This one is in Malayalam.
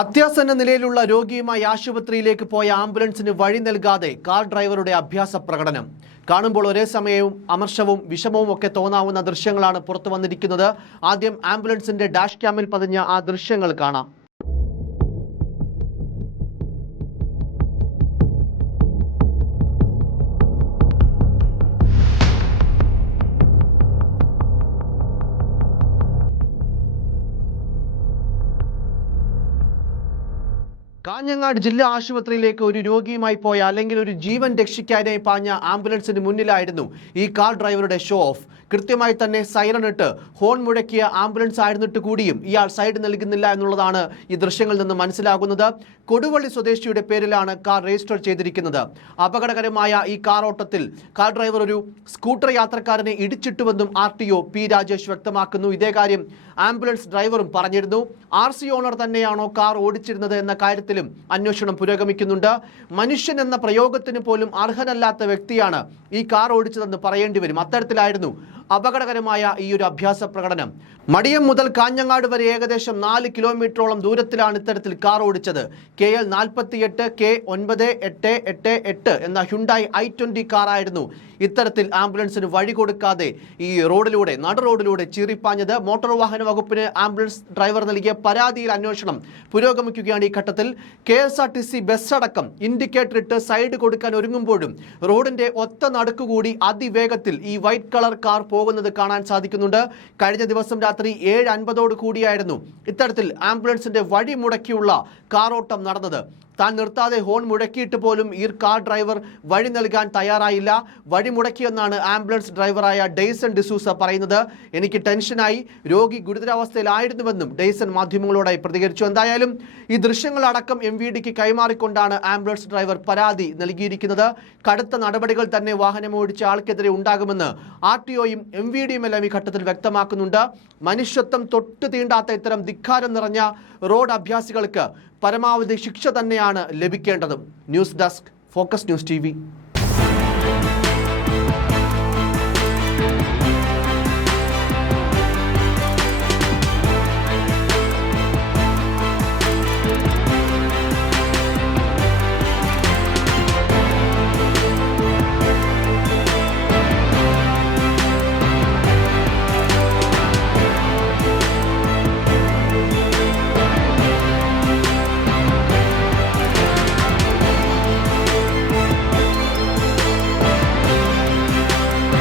അത്യാസന്ന നിലയിലുള്ള രോഗിയുമായി ആശുപത്രിയിലേക്ക് പോയ ആംബുലൻസിന് വഴി നൽകാതെ കാർ ഡ്രൈവറുടെ അഭ്യാസ പ്രകടനം. കാണുമ്പോൾ ഒരേ സമയവും അമർഷവും വിഷമവും ഒക്കെ തോന്നാവുന്ന ദൃശ്യങ്ങളാണ് പുറത്തു വന്നിരിക്കുന്നത്. ആദ്യം ആംബുലൻസിന്റെ ഡാഷ് ക്യാമിൽ പതിഞ്ഞ ആ ദൃശ്യങ്ങൾ കാണാം. കാഞ്ഞങ്ങാട് ജില്ലാ ആശുപത്രിയിലേക്ക് ഒരു രോഗിയുമായി പോയ അല്ലെങ്കിൽ ഒരു ജീവൻ രക്ഷിക്കാനായി പാഞ്ഞ ആംബുലൻസിന് മുന്നിലായിരുന്നു ഈ കാർ ഡ്രൈവറുടെ ഷോ ഓഫ്. കൃത്യമായി തന്നെ സൈറൺ ഇട്ട് ഹോൺ മുഴക്കിയ ആംബുലൻസ് ആയിരുന്നിട്ട് കൂടിയും ഇയാൾ സൈഡ് നൽകുന്നില്ല എന്നുള്ളതാണ് ഈ ദൃശ്യങ്ങളിൽ നിന്ന് മനസ്സിലാകുന്നത്. കൊടുവള്ളി സ്വദേശിയുടെ പേരിലാണ് കാർ രജിസ്റ്റർ ചെയ്തിരിക്കുന്നത്. അപകടകരമായ ഈ കാർ ഓട്ടത്തിൽ കാർ ഡ്രൈവർ ഒരു സ്കൂട്ടർ യാത്രക്കാരനെ ഇടിച്ചിട്ടുവെന്നും R T O P Rajesh വ്യക്തമാക്കുന്നു. ഇതേ കാര്യം ആംബുലൻസ് ഡ്രൈവറും പറഞ്ഞിരുന്നു. ആർ സി ഓണർ തന്നെയാണോ കാർ ഓടിച്ചിരുന്നത് എന്ന കാര്യത്തിലും അന്വേഷണം പുരോഗമിക്കുന്നുണ്ട്. മനുഷ്യൻ എന്ന പ്രയോഗത്തിന് പോലും അർഹനല്ലാത്ത വ്യക്തിയാണ് ഈ കാർ ഓടിച്ചതെന്ന് പറയേണ്ടി വരും. അത്തരത്തിലായിരുന്നു അപകടകരമായ ഈ ഒരു അഭ്യാസ പ്രകടനം. മടിയം മുതൽ കാഞ്ഞങ്ങാട് വരെ ഏകദേശം നാല് കിലോമീറ്ററോളം ദൂരത്തിലാണ് ഇത്തരത്തിൽ കാർ ഓടിച്ചത്. കെ എൽ നാൽപ്പത്തിയെട്ട് കെ ഒൻപത് എട്ട് എട്ട് എട്ട് എന്ന ഹ്യുണ്ടായി ഐ ട്വന്റി കാറായിരുന്നു ഇത്തരത്തിൽ ആംബുലൻസിന് വഴി കൊടുക്കാതെ ഈ റോഡിലൂടെ നട റോഡിലൂടെ ചീറിപ്പാഞ്ഞത്. മോട്ടോർ വാഹന വകുപ്പിന് ആംബുലൻസ് ഡ്രൈവർ നൽകിയ പരാതിയിൽ അന്വേഷണം പുരോഗമിക്കുകയാണ് ഈ ഘട്ടത്തിൽ. K S R T C bus അടക്കം ഇൻഡിക്കേറ്റർ ഇട്ട് സൈഡ് കൊടുക്കാൻ ഒരുങ്ങുമ്പോഴും റോഡിന്റെ ഒത്ത നടുക്കുകൂടി അതിവേഗത്തിൽ ഈ വൈറ്റ് കളർ കാർ പോകുന്നത് കാണാൻ സാധിക്കുന്നുണ്ട്. കഴിഞ്ഞ ദിവസം രാത്രി ഏഴ് അൻപതോട് കൂടിയായിരുന്നു ഇത്തരത്തിൽ ആംബുലൻസിന്റെ വഴി മുടക്കിയുള്ള കാറോട്ടം നടന്നത്. താൻ നിർത്താതെ ഹോൺ മുഴക്കിയിട്ട് പോലും ഈ കാർ ഡ്രൈവർ വഴി നൽകാൻ തയ്യാറായില്ല. വഴി മുടക്കിയെന്നാണ് ആംബുലൻസ് ഡ്രൈവറായ ഡെയ്സൺ ഡിസൂസ പറയുന്നത്. എനിക്ക് ടെൻഷനായി രോഗി ഗുരുതരാവസ്ഥയിലായിരുന്നുവെന്നും ഡെയ്സൺ മാധ്യമങ്ങളോടായി പ്രതികരിച്ചു. എന്തായാലും ഈ ദൃശ്യങ്ങളടക്കം എം വി ഡിക്ക് കൈമാറിക്കൊണ്ടാണ് ആംബുലൻസ് ഡ്രൈവർ പരാതി നൽകിയിരിക്കുന്നത്. കടുത്ത നടപടികൾ തന്നെ വാഹനം ഓടിച്ച ആൾക്കെതിരെ ഉണ്ടാകുമെന്ന് ആർ ടി ഒയും എം വി ഡിയും എല്ലാം ഈ ഘട്ടത്തിൽ വ്യക്തമാക്കുന്നുണ്ട്. മനുഷ്യത്വം തൊട്ട് തീണ്ടാത്ത ഇത്തരം ധിക്കാരം നിറഞ്ഞ റോഡ് അഭ്യാസികൾക്ക് പരമാവധി ശിക്ഷ തന്നെയാണ് ലഭിക്കേണ്ടതും. News desk focus news T